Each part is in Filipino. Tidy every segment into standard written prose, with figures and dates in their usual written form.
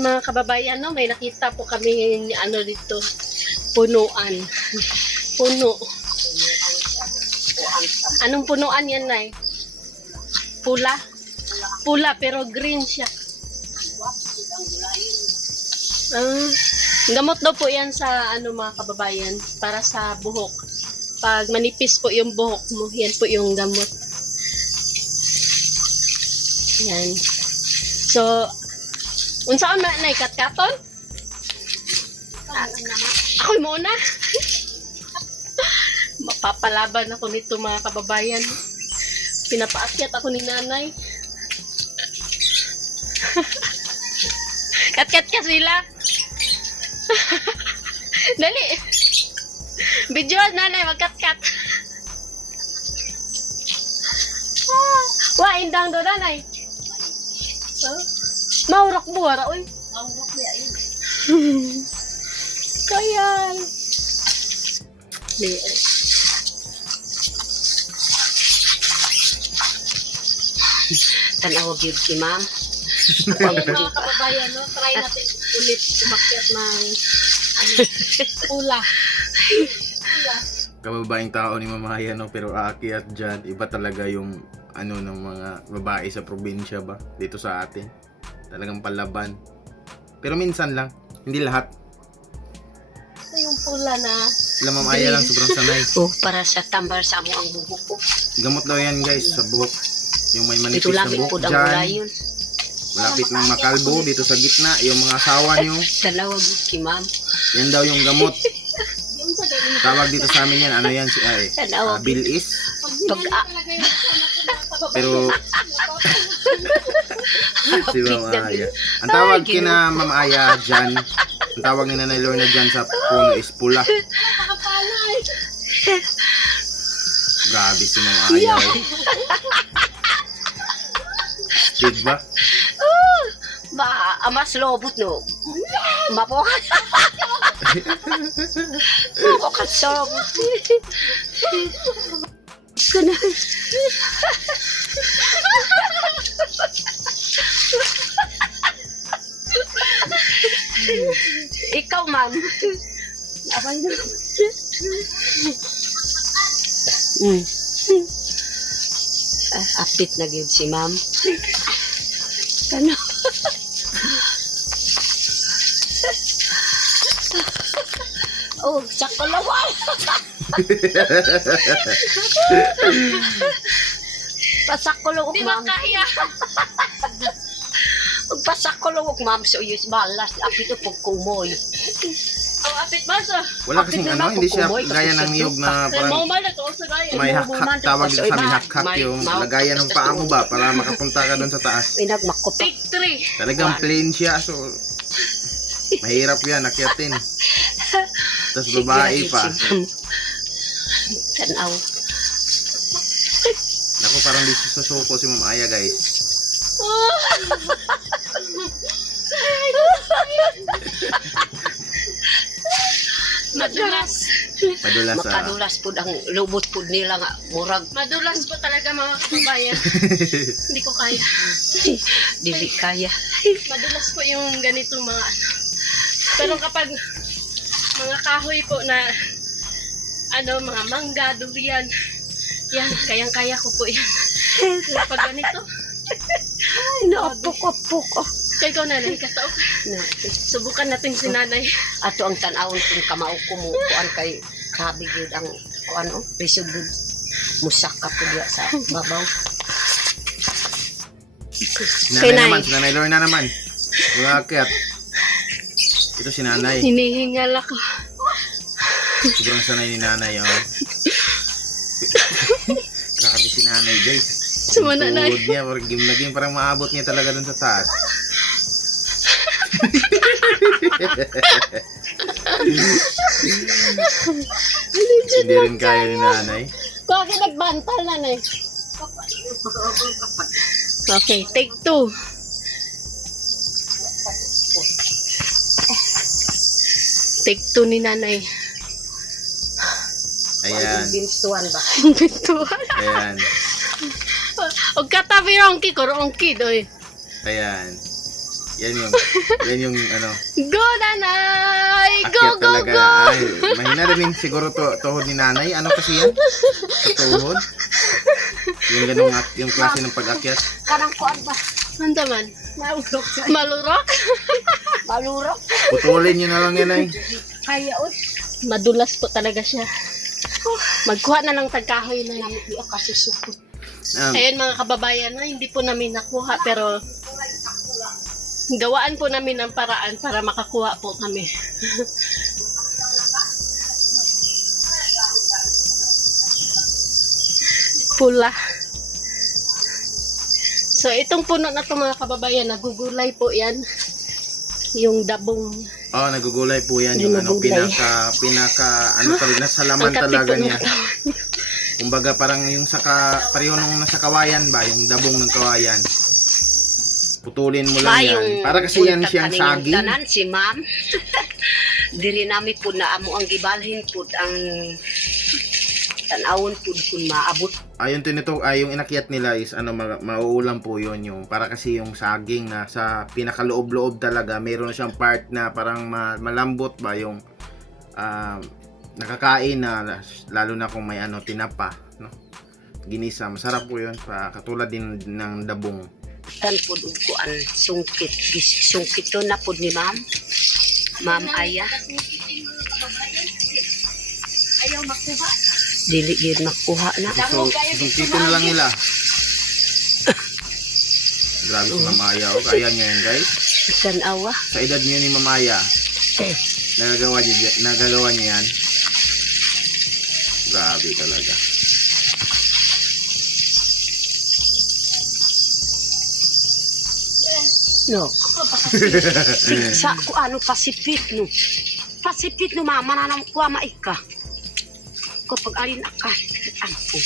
Ayan mga kababayan, no, may nakita po kami ano dito, punuan. Puno. Anong punuan yan, Nay? Pula? Pula pero green siya. Gamot daw po yan sa ano mga kababayan, para sa buhok. Pag manipis po yung buhok mo, yan po yung gamot. Yan. So, unsaon man na kat-katon? Ako muna. Mapapalaban ako nito mga kababayan. Pinapaakyat ako ni nanay. Kat-kat ka sila. Dali. Video nanay, magkat-kat. Wah, indang do nanay. Maurok buwara, uy. Maurok niya yun. Kaya. Tanawag yun si ma'am. Ayan mga kababayan, no? Try natin ulit umakyat ng pula. Kababaeng tao ni Mama Haya, no? Pero aakyat dyan, iba talaga yung ano ng mga babae sa probinsya ba? Dito sa atin. Talagang palaban. Pero minsan lang, hindi lahat. Ito yung pula na Sila Mama Haya lang, sobrang sanay. Oh, para sa tambar sa amo ang buhok ko. Gamot daw yan guys, sa buhok. Yung may manipis Ito na lamig po buhok ang ulay dyan. yun. Malapit ng makalbo, dito sa gitna, yung mga asawa nyo. Tanawag yun si ma'am. Yan daw yung gamot. Tawag dito sa amin yan, ano yan, Tanawag. bilis. Pag Pero si Mama Aya. Ang tawag kina Mama Aya dyan, ang tawag ni Nanay Lorna dyan sa puno is pula. Grabe si Mama Aya. Diba? amas lobot no. Mapokat. Mapokat sa lobot. Kana. Ikaw, ma'am. Abang na. Apit na gyud si ma'am. Ano? Oh, sakto lawal. Pasakulog, di ma'am. makaya. Pasakulog, ma'am. So, yus balas. Apit pag kumoy. Ang apit ba sa? Wala kasing Apit ano, naman hindi kung siya kumoy, gaya ng tapos niyog na parang Normal na to sa gaya. may hak-hak, tawag dito sa amin hak-hak yung lagayan ng paa mo ba para makapunta ka doon sa taas. Pinagmakupak. Take 3. Talagang plain siya, so mahirap yan, akyatin. Tapos babae pa. Tanaw. Naku, parang di susuko si Mama Aya, guys. Madulas. Madulas sa... Makadulas po ang lubot po nila nga. Murag. Madulas po talaga mga kababayan. Hindi ko kaya. Dili kaya. Madulas po yung ganito mga ano. Pero kapag mga kahoy po na ano, mga mangga, durian, yan, kayang-kaya ko po yan. Kapag ganito, Ay, naapok-apok. kaya ikaw nanay, katao ka. Subukan natin si nanay. Ato ang tanawon kung kamao ko mo. Kuan kay kabigid ang kuan o. Lisod gud. Musaka po diya sa babaw. Si Kay Nanay Nay. naman, si Nanay Lorna naman. Mga akyat. Ito si Nanay. Hinihingal ako. Sobrang sanay ni Nanay, oh. Grabe si Nanay, guys. Sumana na. Tuhod niya, parang game na game, parang maabot niya talaga dun sa taas. Hindi rin kaya ni Nanay. Bakit nagbantal nanay? Okay, take 2. Take 2 ni nanay. Ayan. Binstuan ba? Bintuan. Ayan. Og katabi rongki ko rongki doy. Ayan. Yan yung ano. Go, nanay! Go, Akyat go, talaga. go! Ay, mahina rin siguro tuhod ni nanay. Ano kasi yan? Sa tuhod? Yung ganung yung klase ng pag-akyat. Kanang kuan ba? Ano man? Malurok. Malurok? Malurok. Putulin nyo na lang yan ay. Kaya ot. Madulas po talaga siya. Magkuha na ng tagkahoy na yun. Di ako kasi supot. Ayun mga kababayan, hindi po namin nakuha pero gawaan po namin ng paraan para makakuha po kami. Pula. So itong puno na to mga kababayan, nagugulay po yan. Yung dabong. Oh, nagugulay po yan yung ano, Ginugulay. pinaka ano talaga, nasa laman Ang kapit talaga po ng niya. tawag. Kumbaga parang yung pareho nung nasa kawayan ba, yung dabong ng kawayan. Putulin mo lang yan. Para kasi yan siyang saging. Tanan si ma'am. Diri nami po na amo ang gibalhin po ang tanawon po kung maabot. Ayun yung inakyat nila is ano mauulam po yun yung para kasi yung saging na sa pinakaloob-loob talaga meron siyang part na parang malambot ba yung nakakain na lalo na kung may ano tinapa no ginisa masarap po yun katulad din ng dabong. Tan po kuan sungkit to na po ni ma'am. Ma'am Aya. Ayaw makuha. Dili gyud makuha na. So sungkito na lang nila. Grabe si Mamaya o kaya nyo yan guys. Tanawa. Sa edad nyo ni Mamaya nagagawa nyo yan. Grabe talaga. No. Sa ku ano Pacific no. Pacific no mama na nang kuha maika. Kapag alin aka ampo.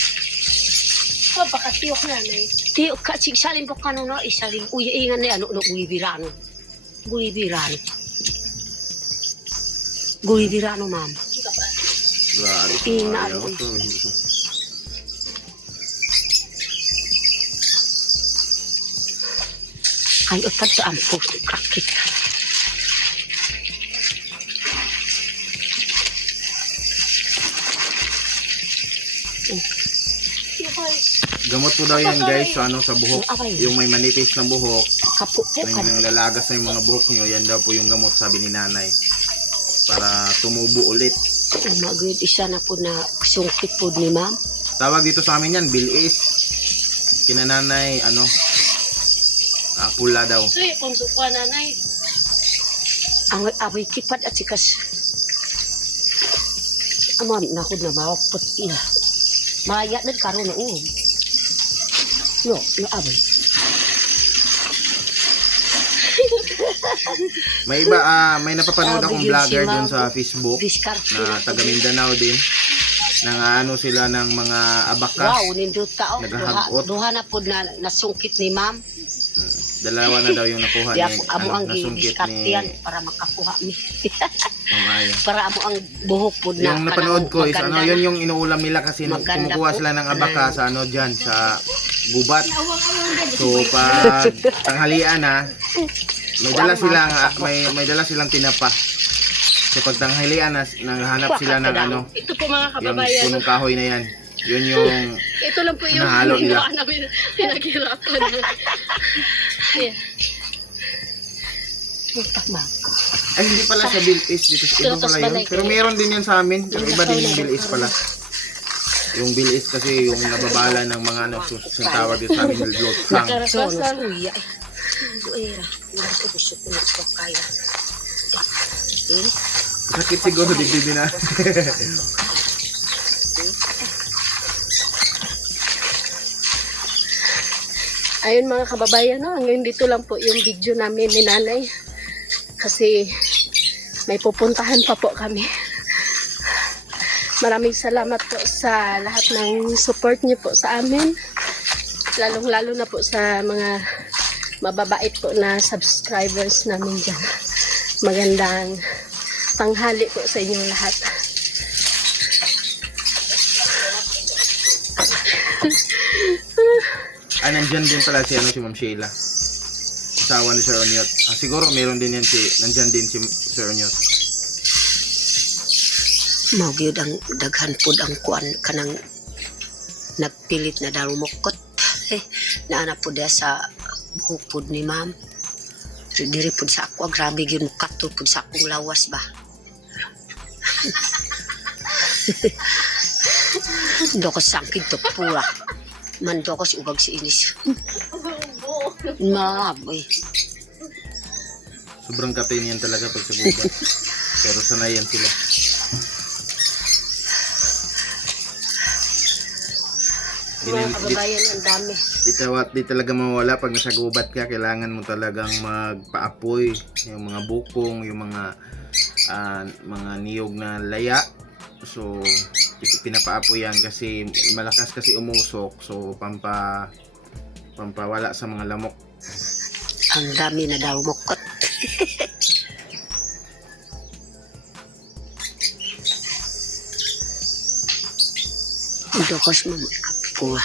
So pakatiyok nanay. Ti ka sigsalin po kanu no isalin uy ingan ni ano no uy birano. Uy birano. Uy birano ma'am. Grabe si Ina, Mamaya. uy. Ay utad to ampo kakit. Gamot po daw yan guys sa ano sa buhok. Yung may manipis na buhok. Kapo po Yung, yung lalagas na yung mga buhok nyo, yan daw po yung gamot sabi ni nanay. Para tumubo ulit. Magud isa na po na sungkit po ni ma'am. Tawag dito sa amin yan, bilis. Kinananay, ano, pula daw. So yung kung sukwa nanay. Ang away kipat at sikas. Amam na ko na mawapot iya. Maya na karon na No, no away. May iba, may napapanood Sabi akong yun vlogger si dun Ma'am. sa Facebook Diskarte na taga Mindanao din. Nang ano sila ng mga abakas. Wow, nindot ka Naghahagot. Duha na po na nasungkit ni ma'am. Dalawa na daw yung nakuha Di ni ako amo ang nasungkit diskarte ni yan para makakuha mi. Mamaya. Para amo ang buhok po na. Yung napanood ko is maganda ano, yun na. yung inuulam nila kasi nung Maganda kumukuha po. sila ng abaka sa ano dyan, sa gubat. So pag tanghalian na, may dala silang may dala silang tinapa. So pag tanghalian na, naghahanap sila ng ano, Ito po mga yung kababayan. punong kahoy na yan. Yun yung Ito lang po yung Nahalo nila. ginawa namin. Pinaghirapan. Ayan. Ma'am. ay hindi pala sa Bilis dito sa iba Tutos pala yun. balay. Pero meron din yan sa amin. Pero iba din yung Bilis pala. Yung Bilis kasi yung nababala ng mga ano, sa tawag dito sa amin, blood sang. So, Nakarakasan. uya. Buera. Nasa gusto ko na ito kaya. Sakit siguro dibdib na. Ayun mga kababayan, no? Hanggang dito lang po yung video namin ni nanay. Kasi may pupuntahan pa po kami. Maraming salamat po sa lahat ng support niyo po sa amin. Lalong-lalo na po sa mga mababait po na subscribers namin dyan. Magandang tanghali po sa inyong lahat. Nandyan din pala si Ma'am Sheila. asawa ni Sir Onyot. Siguro meron din yan nandyan din si Sir Onyot. Mao gyud ang daghan pud ang kuan kanang nagpilit na darumokot. Naana pud dia sa buhok ni ma'am. Diri pud sa ako, grabe gyud mukato pud sa akong lawas ba. Dokos sangkid to pura. Man dokos ugag si inis. Maboy. Sobrang kape niyan talaga pag sa gubat. Pero sanayan sila. Mga kababayan, ang dami. Di talaga mawala pag nasa gubat ka. Kailangan mo talagang magpaapoy yung mga bukong, yung mga niyog na laya. So pinapaapoy yan kasi malakas kasi umusok. So pampawala sa mga lamok. Ang dami na daw mukot. Dokos mo kapwa.